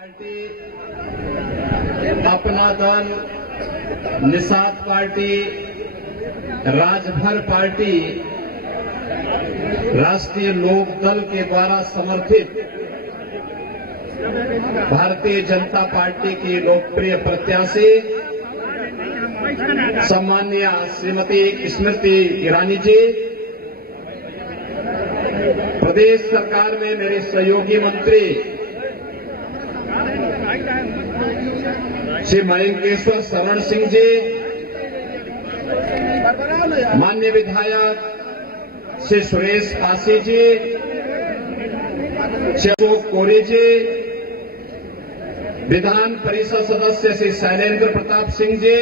Party, अपना दल, Nishad party, Rajbhar party, राष्ट्रीय लोक दल के द्वारा समर्थित भारतीय जनता पार्टी की लोकप्रिय प्रत्याशी सम्माननीय श्रीमती स्मृति ईरानी जी, प्रदेश सरकार में मेरे सहयोगी मंत्री श्री मयंकेश्वर शरण सिंह जी, माननीय विधायक श्री सुरेश पासी जी, श्री अशोक कोरी जी, विधान परिषद सदस्य श्री शैलेंद्र प्रताप सिंह जी,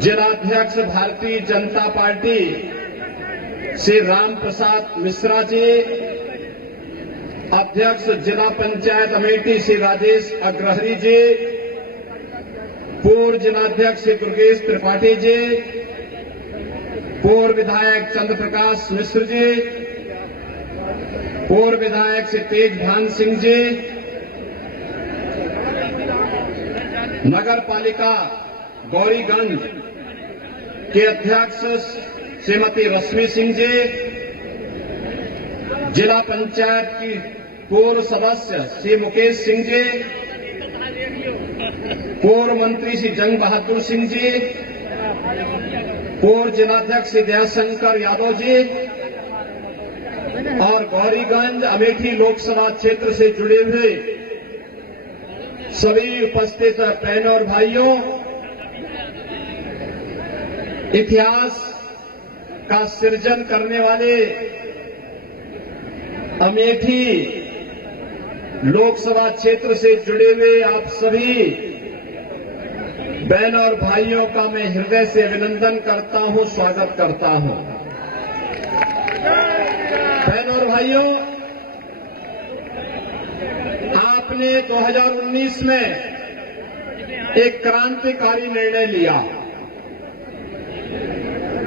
जिलाध्यक्ष भारतीय जनता पार्टी श्री राम प्रसाद मिश्रा जी, अध्यक्ष जिला पंचायत अमेठी श्री राजेश अग्रहरी जी, पूर्व जिलाध्यक्ष श्री दुर्गेश त्रिपाठी जी, पूर्व विधायक चंद्र प्रकाश मिश्र जी, पूर्व विधायक श्री तेज भान सिंह जी, नगर पालिका गौरीगंज के अध्यक्ष श्रीमती रश्मि सिंह जी, जिला पंचायत की पूर्व सदस्य श्री मुकेश सिंह जी, पूर्व मंत्री श्री जंग बहादुर सिंह जी, पूर्व जिलाध्यक्ष श्री दयाशंकर यादव जी और गौरीगंज अमेठी लोकसभा क्षेत्र से जुड़े हुए सभी उपस्थित बहनों और भाइयों, इतिहास का सृजन करने वाले अमेठी लोकसभा क्षेत्र से जुड़े हुए आप सभी बहनों और भाइयों का मैं हृदय से अभिनंदन करता हूं, स्वागत करता हूं। बहनों और भाइयों, आपने 2019 में एक क्रांतिकारी निर्णय लिया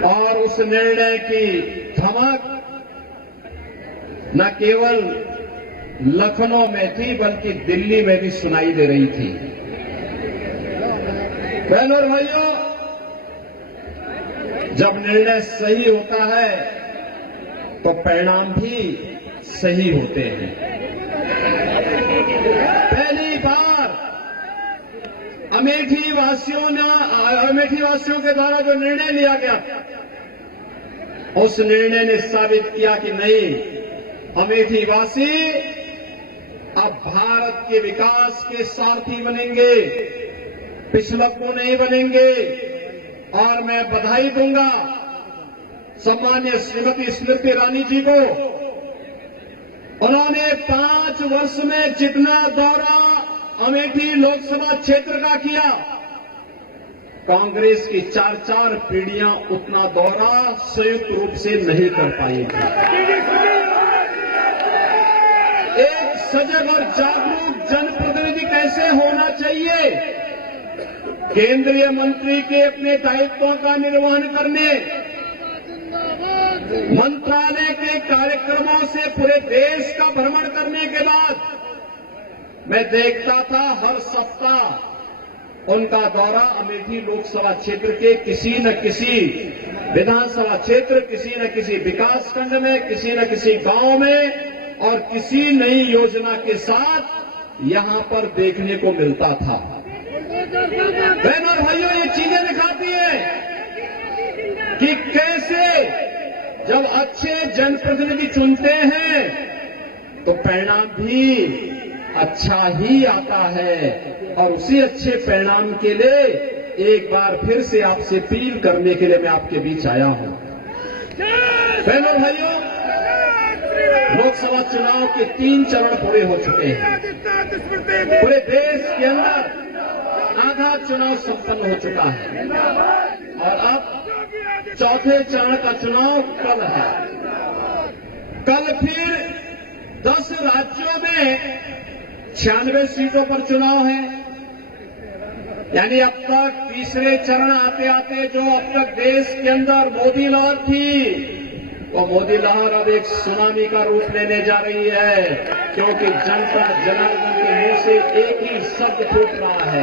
और उस निर्णय की धमक न केवल लखनऊ में थी बल्कि दिल्ली में भी सुनाई दे रही थी। बहनों और भाइयों, जब निर्णय सही होता है तो परिणाम भी सही होते हैं। पहली बार अमेठी वासियों के द्वारा जो निर्णय लिया गया, उस निर्णय ने साबित किया कि नहीं, अमेठी वासी अब भारत के विकास के सारथी बनेंगे, पिछलक्कू नहीं बनेंगे। और मैं बधाई दूंगा सम्मान्य श्रीमती स्मृति ईरानी जी को। उन्होंने 5 वर्ष में जितना दौरा अमेठी लोकसभा क्षेत्र का किया, कांग्रेस की 4 पीढ़ियां उतना दौरा संयुक्त रूप से नहीं कर पाई थी। एक सजग और जागरूक जनप्रतिनिधि कैसे होना चाहिए, केंद्रीय मंत्री के अपने दायित्वों का निर्वहन करने, मंत्रालय के कार्यक्रमों से पूरे देश का भ्रमण करने के बाद मैं देखता था हर सप्ताह उनका दौरा अमेठी लोकसभा क्षेत्र के किसी न किसी विधानसभा क्षेत्र, किसी न किसी विकास खंड में, किसी न किसी गांव में और किसी नई योजना के साथ यहां पर देखने को मिलता था। बहनों और भाइयों, ये चीजें दिखाती हैं कि कैसे जब अच्छे जनप्रतिनिधि चुनते हैं तो परिणाम भी अच्छा ही आता है। और उसी अच्छे परिणाम के लिए एक बार फिर से आपसे अपील करने के लिए मैं आपके बीच आया हूं। बहनों और भाइयों, लोकसभा चुनाव के 3 चरण पूरे हो चुके हैं। पूरे देश के अंदर आधा चुनाव संपन्न हो चुका है और अब 4थे चरण का चुनाव कल है। कल फिर 10 राज्यों में 96 सीटों पर चुनाव है। यानी अब तक तीसरे चरण आते आते जो अब तक देश के अंदर मोदी लहर थी, वो मोदी लहर अब एक सुनामी का रूप लेने जा रही है, क्योंकि जनता जनार्दन से एक ही शब्द फूट रहा है,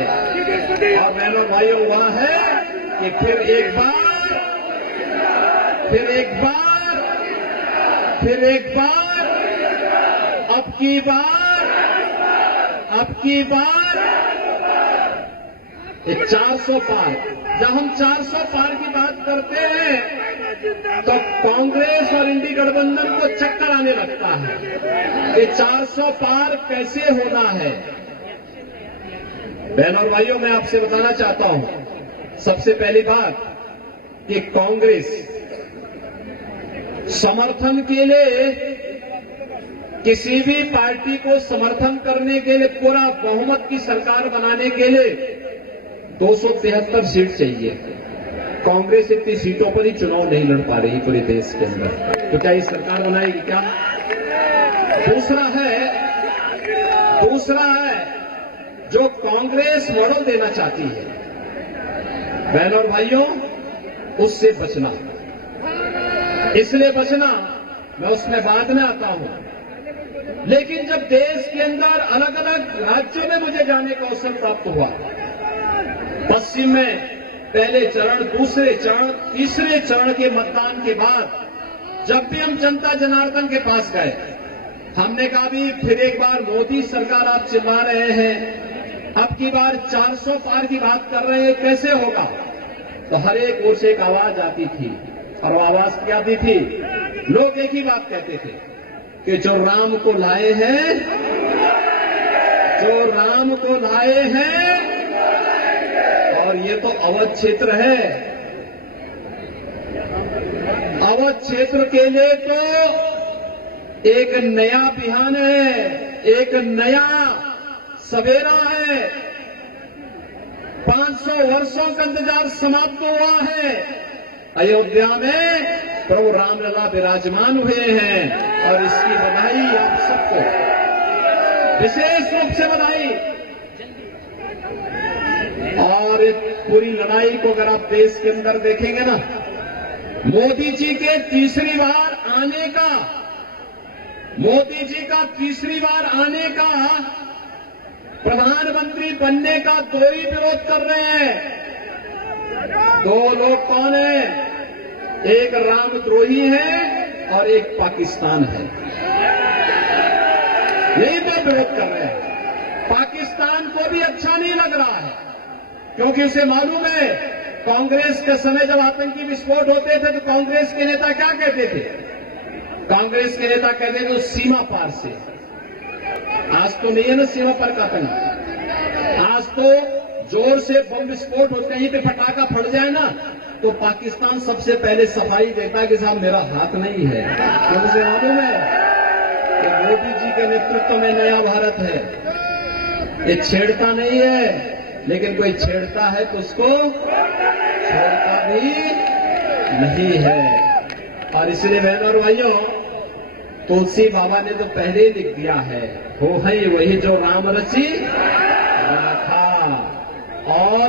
और बहनों भाइयों वह है कि फिर एक बार, अब की बार ये 400 पार। जब हम 400 पार की बात करते हैं तो कांग्रेस और इंडी गठबंधन को चक्कर आने लगता है कि 400 पार कैसे होना है। बहनों और भाइयों, मैं आपसे बताना चाहता हूं, सबसे पहली बात कि कांग्रेस समर्थन के लिए, किसी भी पार्टी को समर्थन करने के लिए, पूरा बहुमत की सरकार बनाने के लिए 273 सीट चाहिए। कांग्रेस इतनी सीटों पर ही चुनाव नहीं लड़ पा रही पूरे देश के अंदर, तो क्या ये सरकार बनाएगी क्या? दूसरा है जो कांग्रेस मॉडल देना चाहती है, बहनों और भाइयों, उससे बचना। इसलिए बचना, मैं उसमें बाद में आता हूं, लेकिन जब देश के अंदर अलग अलग राज्यों में मुझे जाने का अवसर प्राप्त हुआ, पश्चिम में पहले चरण, दूसरे चरण, तीसरे चरण के मतदान के बाद जब भी हम जनता जनार्दन के पास गए, हमने कहा भी फिर एक बार मोदी सरकार आप चिल्ला रहे हैं, अब की बार 400 पार की बात कर रहे हैं, कैसे होगा? तो हर एक ओर से एक आवाज आती थी, और वो आवाज क्या आती थी? लोग एक ही बात कहते थे कि जो राम को लाए हैं, और ये तो अवध क्षेत्र है, अवध क्षेत्र के लिए तो एक नया बिहान है, एक नया सवेरा है। 500 वर्षों का इंतजार समाप्त हुआ है। अयोध्या में प्रभु रामलला विराजमान हुए हैं, और इसकी बधाई आप सबको, विशेष रूप से बधाई। और पूरी लड़ाई को अगर आप देश के अंदर देखेंगे ना, मोदी जी के तीसरी बार आने का, प्रधानमंत्री बनने का दो ही विरोध कर रहे हैं। दो लोग कौन है? एक रामद्रोही है और एक पाकिस्तान है। यही तो विरोध कर रहे हैं। पाकिस्तान को भी अच्छा नहीं लग रहा है, क्योंकि उसे मालूम है कांग्रेस के समय जब आतंकी विस्फोट होते थे तो कांग्रेस के नेता क्या कहते थे? कांग्रेस के नेता कहते थे सीमा पार से। आज तो नहीं है ना सीमा पर का आतंक। आज तो जोर से बम विस्फोट हो, कहीं पे पटाखा फट जाए ना तो पाकिस्तान सबसे पहले सफाई देता है कि साहब मेरा हाथ नहीं है। क्योंकि उसे मालूम है कि मोदी जी के नेतृत्व में नया भारत है। ये छेड़ता नहीं है, लेकिन कोई छेड़ता है तो उसको छोड़ता भी नहीं है। और इसलिए बहनों और भाइयों, तुलसी बाबा ने तो पहले ही लिख दिया है, हो है वही जो राम रची राखा। और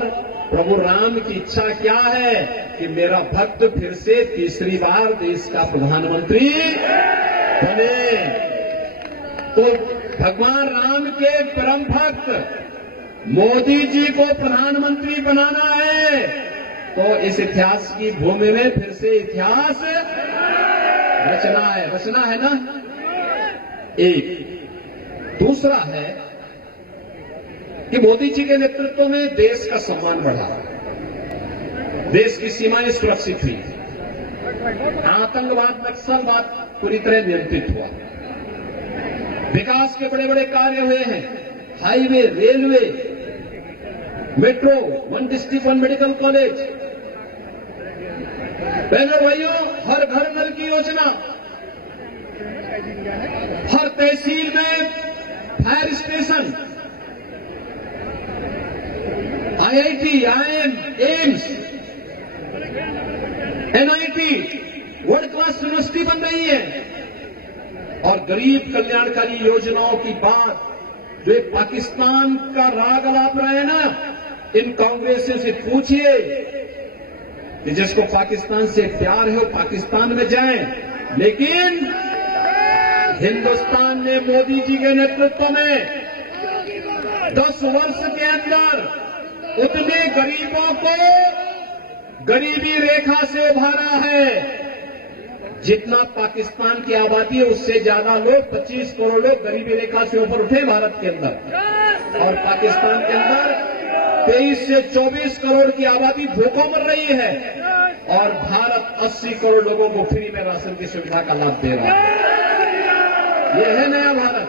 प्रभु राम की इच्छा क्या है कि मेरा भक्त फिर से तीसरी बार देश का प्रधानमंत्री बने। तो भगवान राम के परम भक्त मोदी जी को प्रधानमंत्री बनाना है, तो इस इतिहास की भूमि में फिर से इतिहास रचना है ना। एक दूसरा है कि मोदी जी के नेतृत्व में देश का सम्मान बढ़ा, देश की सीमाएं सुरक्षित हुई, आतंकवाद, नक्सलवाद पूरी तरह नियंत्रित हुआ, विकास के बड़े बड़े कार्य हुए हैं, highway, railway, metro, 1 district 1 medical college. बहनों भाइयों, हर घर नल की योजना, हर तहसील में fire station, IIT, IIM, AIIMS, NIT, world class university बन रही है। और गरीब कल्याणकारी योजनाओं की बात जो एक पाकिस्तान का राग अलाप रहा है ना, इन कांग्रेसियों से पूछिए कि जिसको पाकिस्तान से प्यार है वो पाकिस्तान में जाए, लेकिन हिंदुस्तान ने मोदी जी के नेतृत्व में 10 वर्ष के अंदर उतने गरीबों को गरीबी रेखा से उभारा है जितना पाकिस्तान की आबादी है, उससे ज्यादा लोग 25 करोड़ लोग गरीबी रेखा से ऊपर उठे भारत के अंदर। और पाकिस्तान के अंदर 23 से 24 करोड़ की आबादी भूखों मर रही है और भारत 80 करोड़ लोगों को फ्री में राशन की सुविधा का लाभ दे रहा है। यह है नया भारत।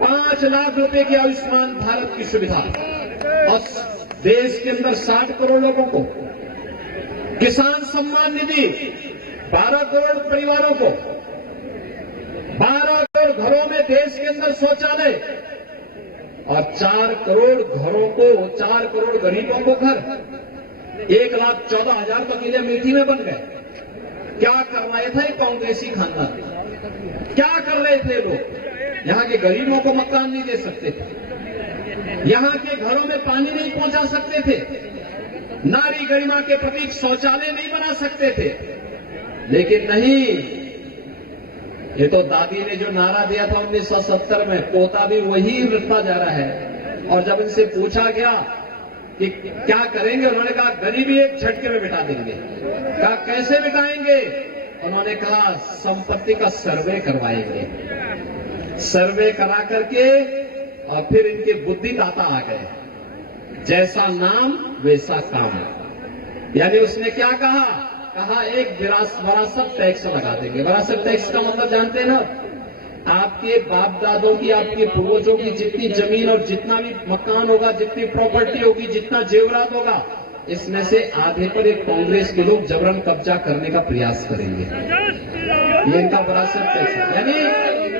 5 लाख रुपए की आयुष्मान भारत की सुविधा और देश के अंदर 60 करोड़ लोगों को किसान सम्मान निधि, 12 करोड़ परिवारों को, 12 करोड़ घरों में देश के अंदर शौचालय और 4 करोड़ घरों को, 4 करोड़ गरीबों को घर, 1,14,000 तो किले अमेठी में बन गए। क्या कर रहे थे कांग्रेसी खानदान? क्या कर रहे थे लोग? यहां के गरीबों को मकान नहीं दे सकते थे, यहां के घरों में पानी नहीं पहुंचा सकते थे, नारी गरिमा के प्रतीक शौचालय नहीं बना सकते थे। लेकिन नहीं, ये तो दादी ने जो नारा दिया था 1970 में, पोता भी वही रटता जा रहा है। और जब इनसे पूछा गया कि क्या करेंगे, उन्होंने कहा गरीबी एक झटके में मिटा देंगे। कहा कैसे मिटाएंगे? उन्होंने कहा संपत्ति का सर्वे करवाएंगे। सर्वे करा करके और फिर इनके बुद्धिदाता आ गए, जैसा नाम वैसा काम। यानी उसने क्या कहा? कहा एक विरासत टैक्स लगा देंगे। विरासत टैक्स का मतलब जानते हैं ना? आपके बाप दादों की, आपके पूर्वजों की जितनी जमीन और जितना भी मकान होगा, जितनी प्रॉपर्टी होगी, जितना जेवरात होगा, इसमें से आधे पर एक कांग्रेस के लोग जबरन कब्जा करने का प्रयास करेंगे। ये इनका विरासत टैक्स है। यानी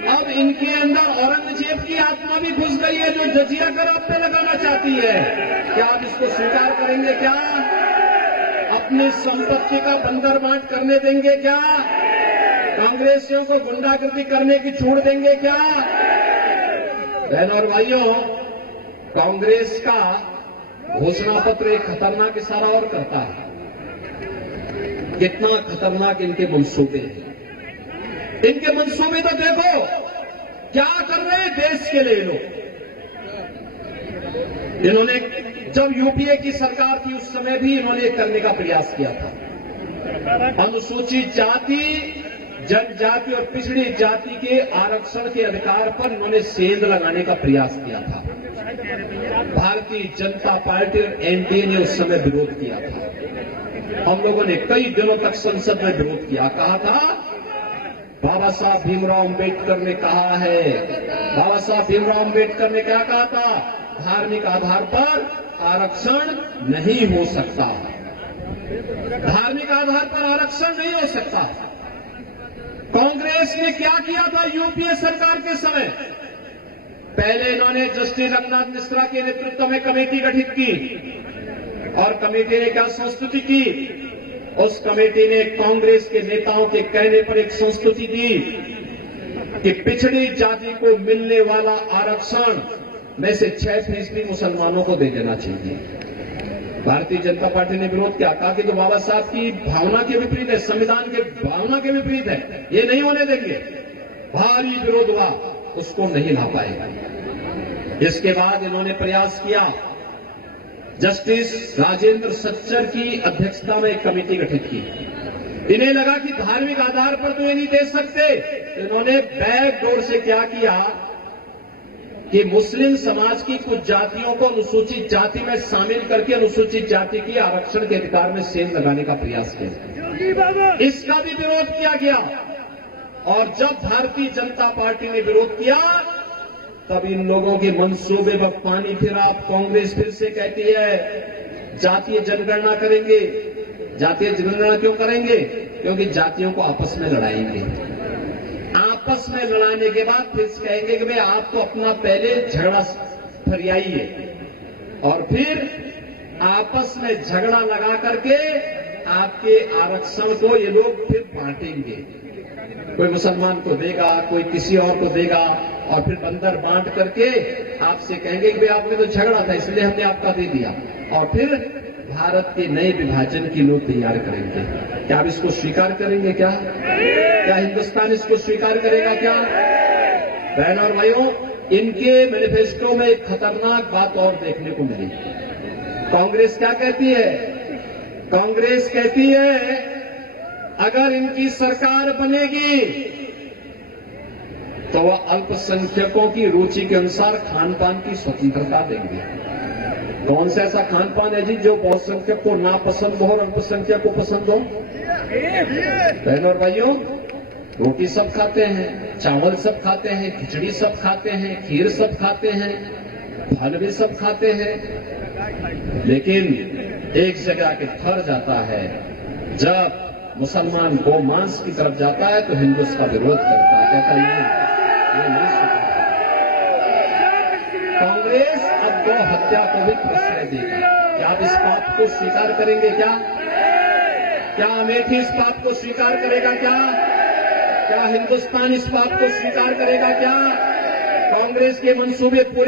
अब इनके अंदर औरंगजेब की आत्मा भी घुस गई है, जो जजिया कर आप पे लगाना चाहती है। क्या आप इसको स्वीकार करेंगे? क्या अपनी संपत्ति का बंदर बांट करने देंगे? क्या कांग्रेसियों को गुंडागर्दी करने की छूट देंगे? क्या बहनों और भाइयों, कांग्रेस का घोषणा पत्र एक खतरनाक इशारा और करता है। कितना खतरनाक इनके मंसूबे हैं। इनके मंसूबे तो देखो क्या कर रहे हैं देश के लिए लोग। इन्होंने जब यूपीए की सरकार थी उस समय भी इन्होंने करने का प्रयास किया था। अनुसूचित जाति, जनजाति और पिछड़ी जाति के आरक्षण के अधिकार पर इन्होंने सेंध लगाने का प्रयास किया था। भारतीय जनता पार्टी और एनडीए ने उस समय विरोध किया था। हम लोगों ने कई दिनों तक संसद में विरोध किया। कहा था बाबा साहब भीमराव अंबेडकर ने कहा है, बाबा साहब भीमराव अंबेडकर ने क्या कहा था? धार्मिक आधार पर आरक्षण नहीं हो सकता। धार्मिक आधार पर आरक्षण नहीं हो सकता। कांग्रेस ने क्या किया था यूपीए सरकार के समय? पहले इन्होंने जस्टिस रघुनाथ मिश्रा के नेतृत्व में कमेटी गठित की और कमेटी ने क्या संस्तुति की? उस कमेटी ने कांग्रेस के नेताओं के कहने पर एक संस्तुति दी कि पिछड़ी जाति को मिलने वाला आरक्षण में से 6% मुसलमानों को दे देना चाहिए। भारतीय जनता पार्टी ने विरोध किया, कहा कि तो बाबा साहब की भावना के विपरीत है, संविधान के भावना के विपरीत है, ये नहीं होने देंगे। भारी विरोध हुआ, उसको नहीं ला पाएगा। इसके बाद इन्होंने प्रयास किया, जस्टिस राजेंद्र सच्चर की अध्यक्षता में एक कमेटी गठित की। इन्हें लगा कि धार्मिक आधार पर तो ये नहीं दे सकते, तो इन्होंने बैक डोर से क्या किया कि मुस्लिम समाज की कुछ जातियों को अनुसूचित जाति में शामिल करके अनुसूचित जाति की आरक्षण के अधिकार में सेंध लगाने का प्रयास किया। इसका भी विरोध किया गया और जब भारतीय जनता पार्टी ने विरोध किया तब इन लोगों के मंसूबे पर पानी फिरा। कांग्रेस फिर से कहती है जातीय जनगणना करेंगे। जातीय जनगणना क्यों करेंगे? क्योंकि जातियों को आपस में लड़ाएंगे। आपस में लड़ाने के बाद फिर कहेंगे कि भाई आप तो अपना पहले झगड़ा फरियाइए और फिर आपस में झगड़ा लगा करके आपके आरक्षण को ये लोग फिर बांटेंगे। कोई मुसलमान को देगा, कोई किसी और को देगा और फिर बंदर बांट करके आपसे कहेंगे कि भाई आपने तो झगड़ा था इसलिए हमने आपका दे दिया और फिर भारत के नए विभाजन की लोग तैयार करेंगे। क्या आप इसको स्वीकार करेंगे? क्या हिंदुस्तान इसको स्वीकार करेगा? क्या बहनों और भाइयों, इनके मैनिफेस्टो में एक खतरनाक बात और देखने को मिली। कांग्रेस क्या कहती है? कांग्रेस कहती है अगर इनकी सरकार बनेगी तो वह अल्पसंख्यकों की रुचि के अनुसार खान पान की स्वतंत्रता देंगे। कौन सा ऐसा खान पान है जी जो बहुसंख्यक को ना पसंद हो और अल्पसंख्यक को पसंद हो? बहनों और भाइयों, रोटी सब खाते हैं, चावल सब खाते हैं, खिचड़ी सब खाते हैं, खीर सब खाते हैं, फल भी सब खाते हैं, लेकिन एक जगह के ठहर जाता है। जब मुसलमान गोमांस की तरफ जाता है तो हिंदू उसका विरोध करता है, कहता है ये नहीं स्वीकार। कांग्रेस अब गौ हत्या को भी प्रश्रय देगी। क्या आप इस बात को स्वीकार करेंगे? क्या अमेठी इस बात को स्वीकार करेगा? क्या हिंदुस्तान इस बात को स्वीकार करेगा? क्या कांग्रेस के मंसूबे पूरे